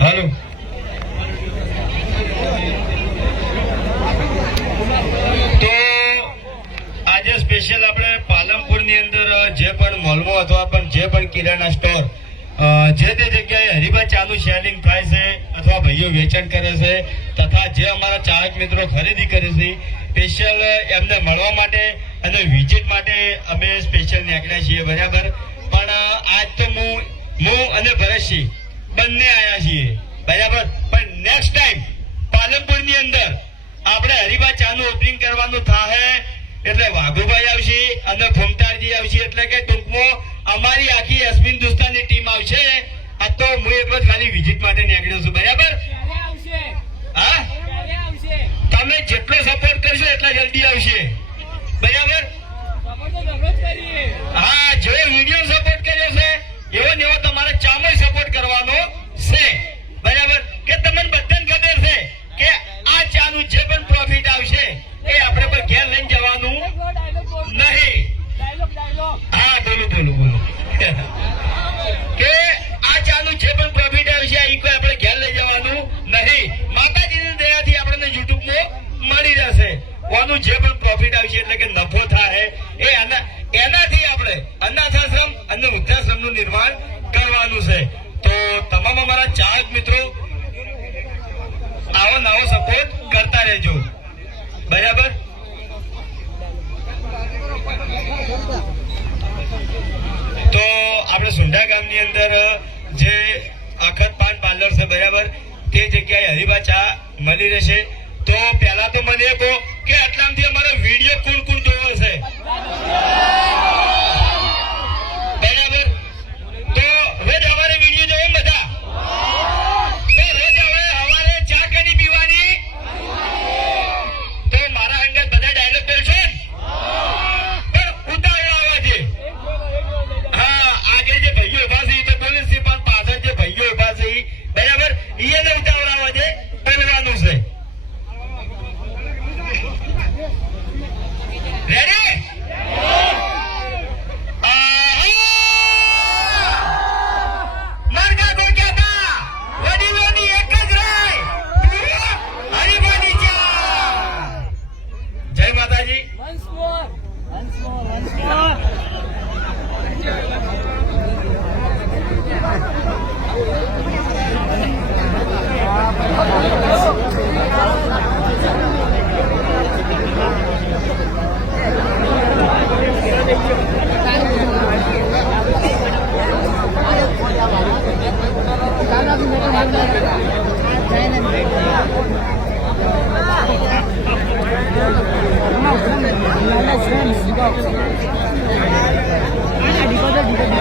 હાલો તો આજે સ્પેશિયલ આપણે પાલનપુરની અંદર જે પણ મોલમાં અથવા પણ જે પણ કિરાણા સ્ટોર જે તે જગ્યાએ હરિભા ચાનું સેલિંગ થાય છે અથવા ભાઈઓ વેચાણ કરે છે તથા જે અમારા ચાહક મિત્રો ખરીદી કરે છે સ્પેશિયલ એમને મળવા માટે અને વિઝિટ માટે અમે સ્પેશિયલ નીકળ્યા છીએ બરાબર. પણ આજ તો હું અને ભરતસિંહ બંને આવ્યા છીએ બરાબર. પણ નેક્સ્ટ ટાઈમ પાલનપુરની અંદર આપણે હરિભા ચાનું ઓપનિંગ કરવાનું થાય એટલે વાઘુભાઈ આવશે અને ફોમતારજી આવશે એટલે કે ટૂંકમાં અમારી આખી એસબી હિન્દુસ્તાનની ટીમ આવશે. આ તો હું એક જ ખાલી વિઝિટ માટે નીકળ્યો છું બરાબર. હા તમે જેટલો સપોર્ટ કરશો એટલા જલ્દી આવશે બરાબર. હા જો વિડીયો સપોર્ટ કર્યો છે એવો ને એવો તમારે ચામો સપોર્ટ કરવાનો છે બરાબર. કે તમને બધાને ખબર છે કે આ ચાનું જે પણ પ્રોફિટ આવશે એ આપણે કોઈ ઘેર લઈને જવાનું નહીં. હા બોલો કે આ ચાનું જે પણ પ્રોફિટ આવશે એ કોઈ આપણે ઘેર લઈ જવાનું નહીં. માતાજીની દયાથી આપણને યુટ્યુબમાં મળી જશે. કોનું જે પણ પ્રોફિટ આવશે એટલે કે નફો થાય એ એનાથી આપણે અનાથ આશ્રમ અને વૃદ્ધાશ્રમનું નિર્માણ કરવાનું છે. તો તમામ અમારા ચાહક મિત્રો આવો નવો સપોર્ટ કરતા રહેજો બરાબર. તો આપણે સુંડા ગામની અંદર જે આખત પાન પાર્લર છે બરાબર તે જગ્યાએ હરિભા ચા મળી રહેશે. તો પહેલા તો મને કહો કે આટલામાંથી અમારો વિડીયો કોણ કોણ જોયો છે બરાબર. તો રોજ અમારે વિડીયો જોવો બધા. તો રોજ અમારે ચા કદી પીવાની. તો મારા અંગત બધા ડાયલોગ કરશો પણ ઉતાવળ આવે છે. હા આગળ જે ભાઈઓ ઉભા છે એ તો બોલે છે પણ પાછળ જે ભાઈઓ ઉભા છે બરાબર એને ઉતાવળ આવે છે બોલવાનું છે. રેડી માર્ગા ગોક્યા વડીલોની એક જ રાય હરિભાની ચા. જય માતાજી. Friends,